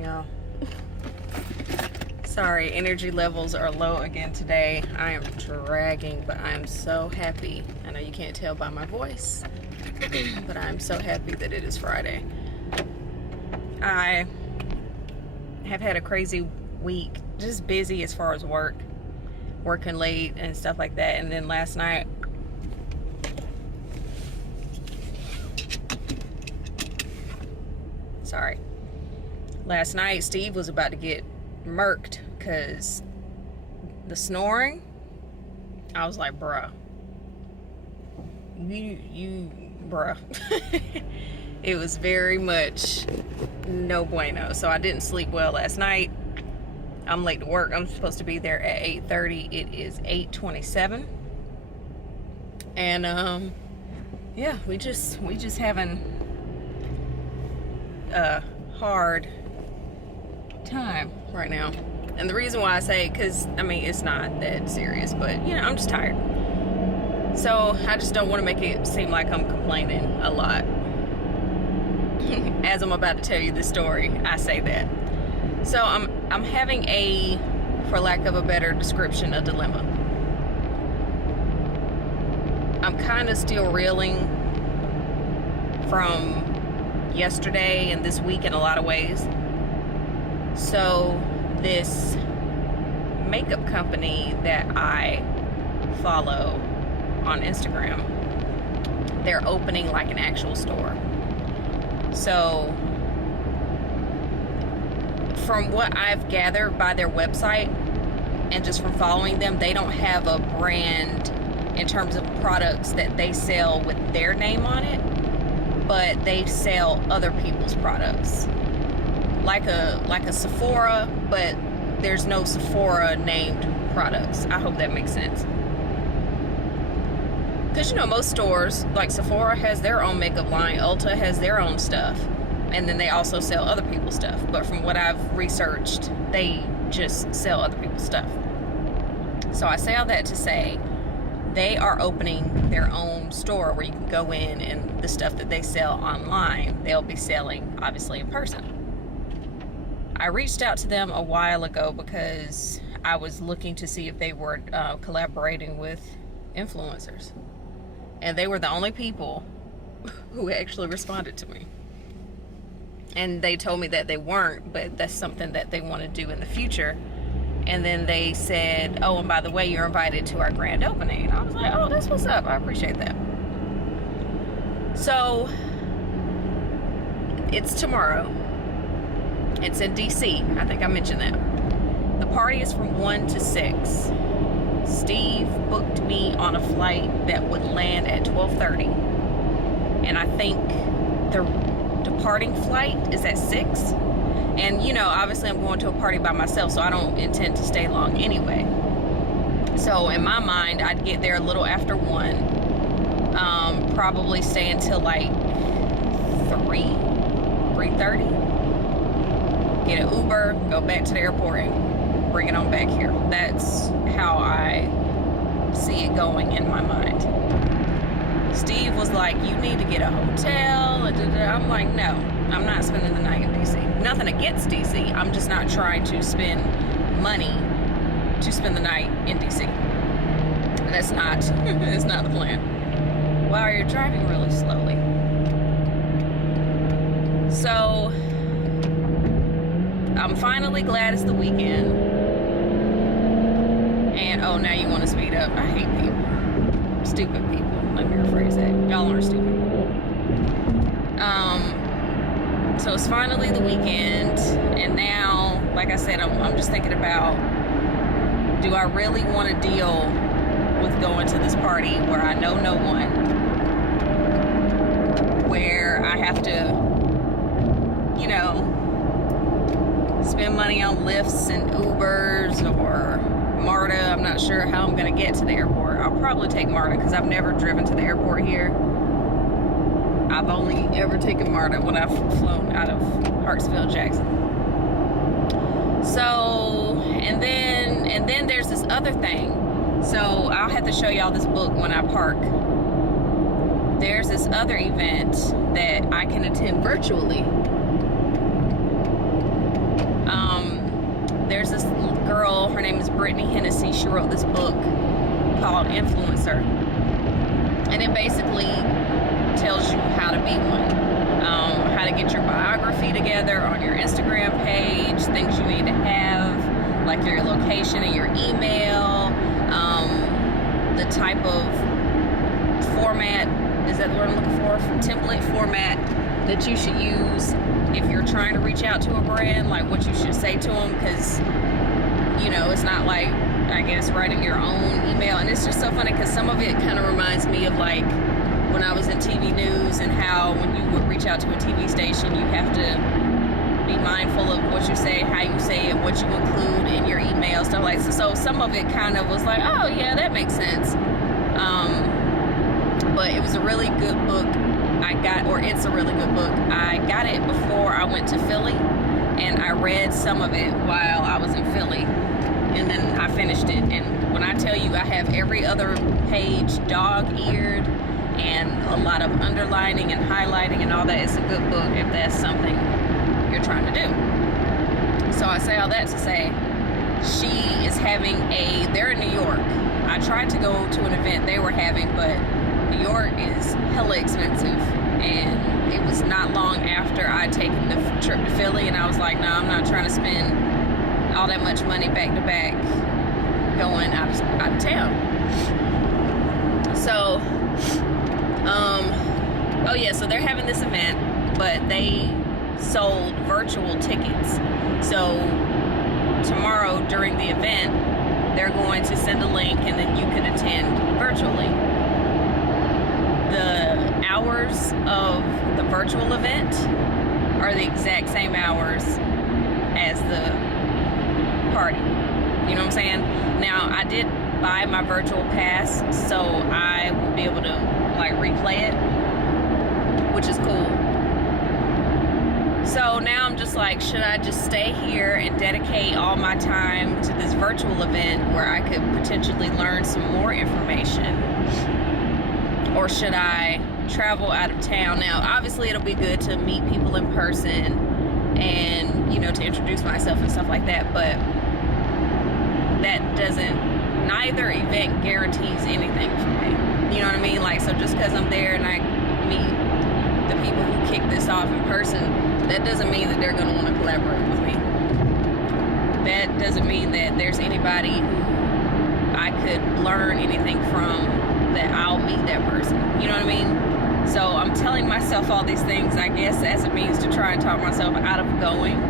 y'all. Sorry, energy levels are low again today. I am dragging, but I am so happy. I know you can't tell by my voice, but I'm so happy that it is Friday. I have had a crazy week, just busy as far as work, working late and stuff like that. And then last night, last night Steve was about to get murked because the snoring. I was like, bruh, bruh. It was very much no bueno. So I didn't sleep well last night. I'm late to work. I'm supposed to be there at 8:30. It is 8:27. And yeah, we just having a hard time right now. And the reason why I say, because I mean, it's not that serious, but you know, I'm just tired. So I just don't want to make it seem like I'm complaining a lot. As I'm about to tell you the story, I say that. So I'm having a, for lack of a better description, a dilemma. I'm kind of still reeling from yesterday and this week in a lot of ways. So this makeup company that I follow on Instagram, they're opening like an actual store. So from what I've gathered by their website and just from following them, they don't have a brand in terms of products that they sell with their name on it, but they sell other people's products. Like a Sephora, but there's no Sephora named products. I hope that makes sense. Because you know, most stores, like Sephora has their own makeup line, Ulta has their own stuff, and then they also sell other people's stuff. But from what I've researched, they just sell other people's stuff. So I say all that to say, they are opening their own store where you can go in and the stuff that they sell online, they'll be selling obviously in person. I reached out to them a while ago because I was looking to see if they were collaborating with influencers. And they were the only people who actually responded to me. And they told me that they weren't, but that's something that they want to do in the future. And then they said, oh, and by the way, you're invited to our grand opening. I was like, oh, that's what's up. I appreciate that. So it's tomorrow. It's in DC. I think I mentioned that. The party is from 1 to 6. Steve booked me on a flight that would land at 12:30. And I think the departing flight is at 6. And you know, obviously I'm going to a party by myself, so I don't intend to stay long anyway. So in my mind, I'd get there a little after 1. Probably stay until like 3:30. Get an Uber, go back to the airport and bring it on back here. That's how I see it going in my mind. Steve was like, you need to get a hotel. I'm like, no, I'm not spending the night in DC. Nothing against DC. I'm just not trying to spend money to spend the night in DC. That's not, that's not the plan. Wow, you're driving really slowly. So I'm finally glad it's the weekend. And oh, now you want to speed up. I hate people. Stupid people. Let me rephrase that. Y'all aren't stupid people. So it's finally the weekend, and now, like I said, I'm just thinking about, do I really want to deal with going to this party where I know no one, where I have to, you know, spend money on Lyfts and Ubers or MARTA. I'm not sure how I'm going to get to the airport. I'll probably take MARTA because I've never driven to the airport here. I've only ever taken MARTA when I've flown out of Hartsfield, Jackson. So, and then there's this other thing. So I'll have to show y'all this book when I park. There's this other event that I can attend virtually. Brittany Hennessy. She wrote this book called Influencer, and it basically tells you how to be one. How to get your biography together on your Instagram page, things you need to have, like your location and your email, the type of format, is that the word I'm looking for? Template format that you should use if you're trying to reach out to a brand, like what you should say to them, because, you know, it's not like, I guess, writing your own email. And it's just so funny because some of it kind of reminds me of like when I was in TV news, and how when you would reach out to a TV station, you have to be mindful of what you say, how you say it, what you include in your email, stuff like that. So some of it kind of was like, oh yeah, that makes sense. But it was a really good book. It's a really good book. I got it before I went to Philly, and I read some of it while I was in Philly, and then I finished it. And when I tell you, I have every other page dog-eared, and a lot of underlining and highlighting and all that. It's a good book if that's something you're trying to do. So I say all that to say, she is having they're in New York. I tried to go to an event they were having, but New York is hella expensive. And it was not long after I'd taken the trip to Philly, and I was like, no, I'm not trying to spend all that much money back to back going out of town. So, oh yeah, so they're having this event, but they sold virtual tickets. So tomorrow during the event, they're going to send a link, and then you can attend virtually. The hours of the virtual event are the exact same hours as the party. You know what I'm saying? Now, I did buy my virtual pass, so I will be able to like replay it, which is cool. So now I'm just like, should I just stay here and dedicate all my time to this virtual event where I could potentially learn some more information? Or should I travel out of town? Now, obviously it'll be good to meet people in person and, you know, to introduce myself and stuff like that, but that neither event guarantees anything for me. You know what I mean? Like, so just because I'm there and I meet the people who kick this off in person, that doesn't mean that they're going to want to collaborate with me. That doesn't mean that there's anybody who I could learn anything from, that I'll meet that person. You know what I mean? So I'm telling myself all these things, I guess, as a means to try and talk myself out of going.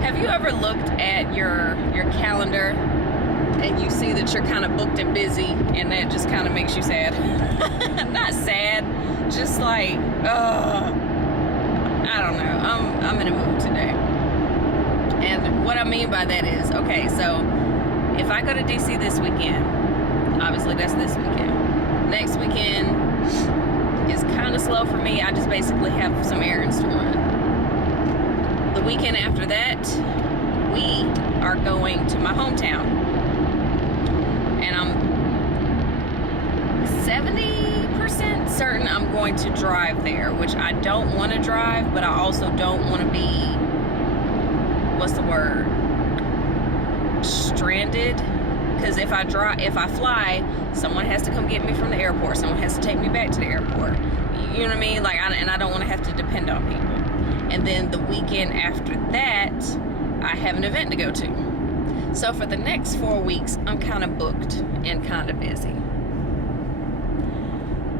Have you ever looked at your calendar and you see that you're kind of booked and busy, and that just kind of makes you sad? Not sad, just like, I don't know. I'm in a mood today. And what I mean by that is, okay, so if I go to DC this weekend, obviously that's this weekend. Next weekend is kind of slow for me. I just basically have some errands to run. The weekend after that, we are going to my hometown. And I'm 70% certain I'm going to drive there, which I don't want to drive, but I also don't want to be, what's the word, stranded. Because if I fly, someone has to come get me from the airport. Someone has to take me back to the airport. You know what I mean? Like, and I don't want to have to depend on people. And then the weekend after that, I have an event to go to. So for the next 4 weeks, I'm kind of booked and kind of busy.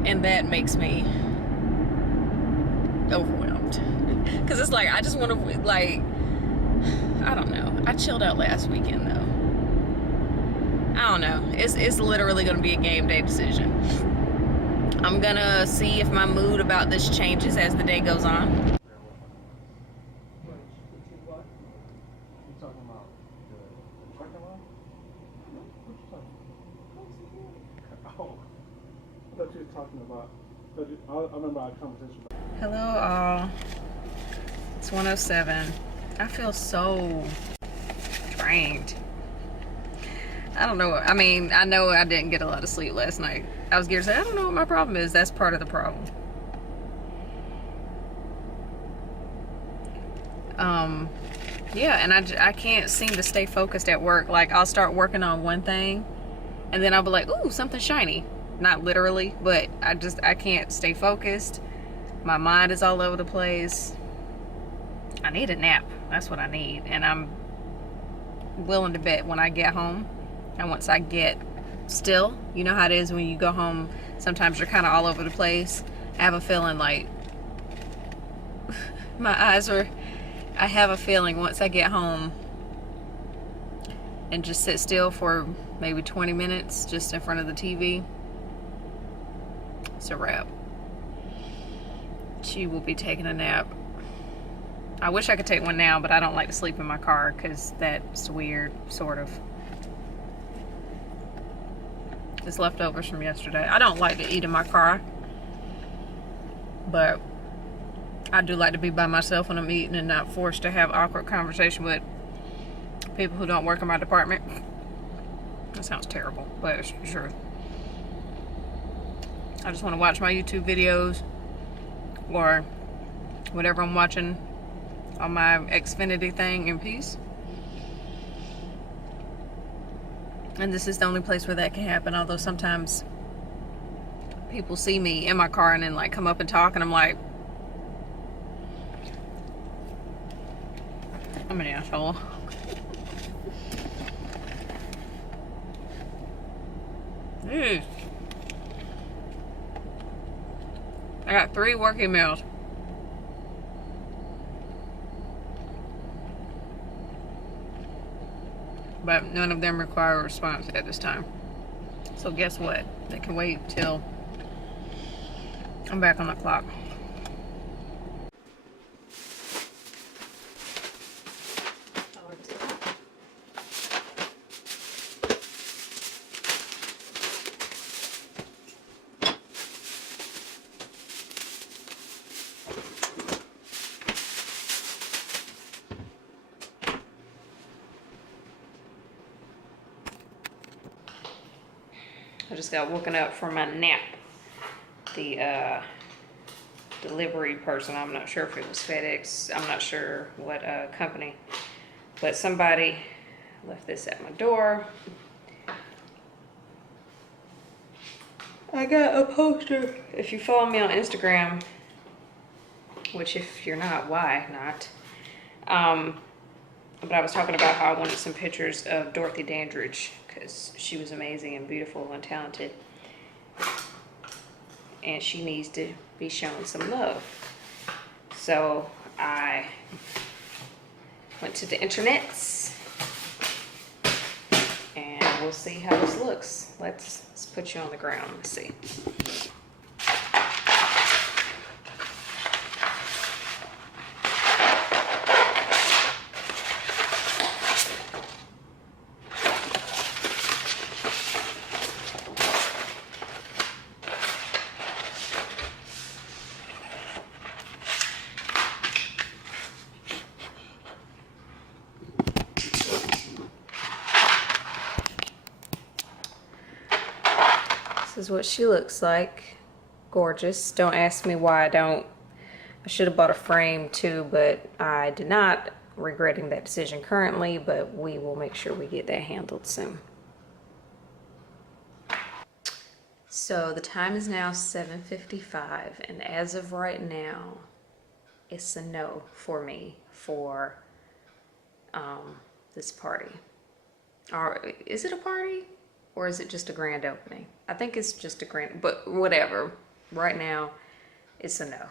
And that makes me overwhelmed. Because it's like, I just want to, like, I don't know. I chilled out last weekend, though. I don't know. It's literally going to be a game day decision. I'm going to see if my mood about this changes as the day goes on. I remember our conversation. Hello all. It's 1:07. I feel so drained. I don't know. I mean, I know I didn't get a lot of sleep last night. I was going to say, I don't know what my problem is. That's part of the problem. Yeah, and I can't seem to stay focused at work. Like, I'll start working on one thing, and then I'll be like, ooh, something shiny. Not literally, but I can't stay focused. My mind is all over the place. I need a nap. That's what I need. And I'm willing to bet when I get home, and once I get still, you know how it is when you go home, sometimes you're kind of all over the place. I have a feeling like I have a feeling once I get home and just sit still for maybe 20 minutes just in front of the TV, it's a wrap. She will be taking a nap. I wish I could take one now, but I don't like to sleep in my car because that's weird, sort of. It's leftovers from yesterday. I don't like to eat in my car, but I do like to be by myself when I'm eating and not forced to have awkward conversation with people who don't work in my department. That sounds terrible, but it's true. I just want to watch my YouTube videos or whatever I'm watching on my Xfinity thing in peace. And this is the only place where that can happen, although sometimes people see me in my car and then like come up and talk, and I'm like, I'm an asshole. Jeez. I got 3 working meals. But none of them require a response at this time. So guess what? They can wait till I'm back on the clock. I just got woken up from my nap. The delivery person, I'm not sure if it was FedEx, I'm not sure what company, but somebody left this at my door. I got a poster. If you follow me on Instagram, which if you're not, why not? But I was talking about how I wanted some pictures of Dorothy Dandridge because she was amazing and beautiful and talented. And she needs to be shown some love. So I went to the internets and we'll see how this looks. Let's put you on the ground. Let's see. This is what she looks like. Gorgeous. Don't ask me why I should have bought a frame too, but I did not. Regretting that decision currently, but we will make sure we get that handled soon. So the time is now 7:55, and as of right now, it's a no for me for this party. Or is it a party? Or is it just a grand opening? I think it's just a grand, but whatever. Right now, it's a no.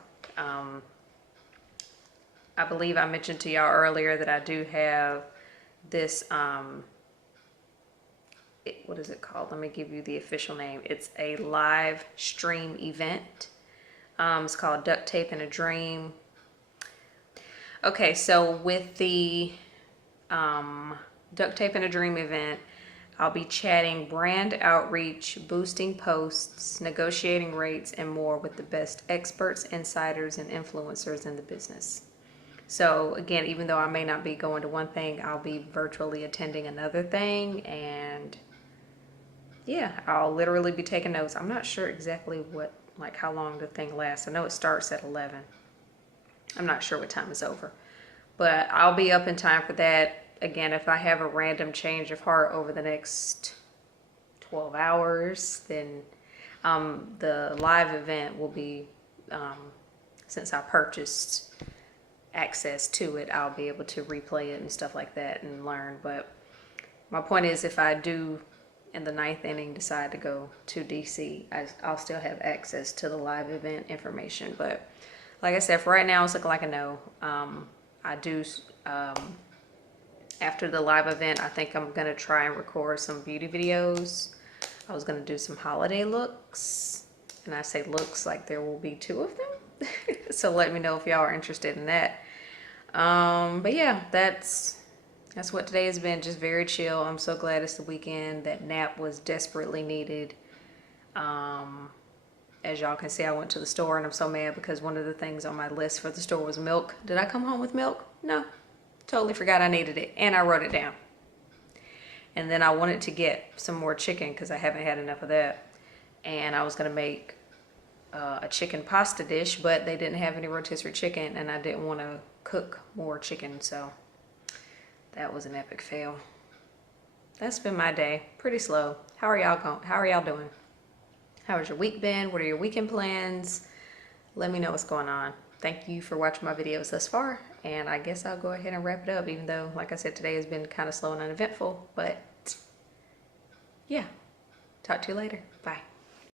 I believe I mentioned to y'all earlier that I do have this, what is it called? Let me give you the official name. It's a live stream event. It's called Duct Tape and a Dream. Okay, so with the Duct Tape and a Dream event, I'll be chatting brand outreach, boosting posts, negotiating rates, and more with the best experts, insiders, and influencers in the business. So again, even though I may not be going to one thing, I'll be virtually attending another thing, and yeah, I'll literally be taking notes. I'm not sure exactly how long the thing lasts. I know it starts at 11. I'm not sure what time it's over, But I'll be up in time for that. Again, if I have a random change of heart over the next 12 hours, then the live event will be, since I purchased access to it, I'll be able to replay it and stuff like that and learn. But my point is, if I do in the 9th inning decide to go to DC, I'll still have access to the live event information. But like I said, for right now, it's looking like a no. I do, after the live event, I think I'm gonna try and record some beauty videos. I was gonna do some holiday looks, and I say looks like there will be 2 of them. So let me know if y'all are interested in that. But yeah, that's what today has been. Just very chill. I'm so glad it's the weekend. That nap was desperately needed. As y'all can see, I went to the store and I'm so mad because one of the things on my list for the store was milk. Did I come home with milk? No. Totally forgot I needed it, and I wrote it down. And then I wanted to get some more chicken because I haven't had enough of that. And I was gonna make a chicken pasta dish, but they didn't have any rotisserie chicken, and I didn't want to cook more chicken, so that was an epic fail. That's been my day. Pretty slow. How are y'all going? How are y'all doing? How has your week been? What are your weekend plans? Let me know what's going on. Thank you for watching my videos thus far, and I guess I'll go ahead and wrap it up, even though, like I said, today has been kind of slow and uneventful, but yeah. Talk to you later.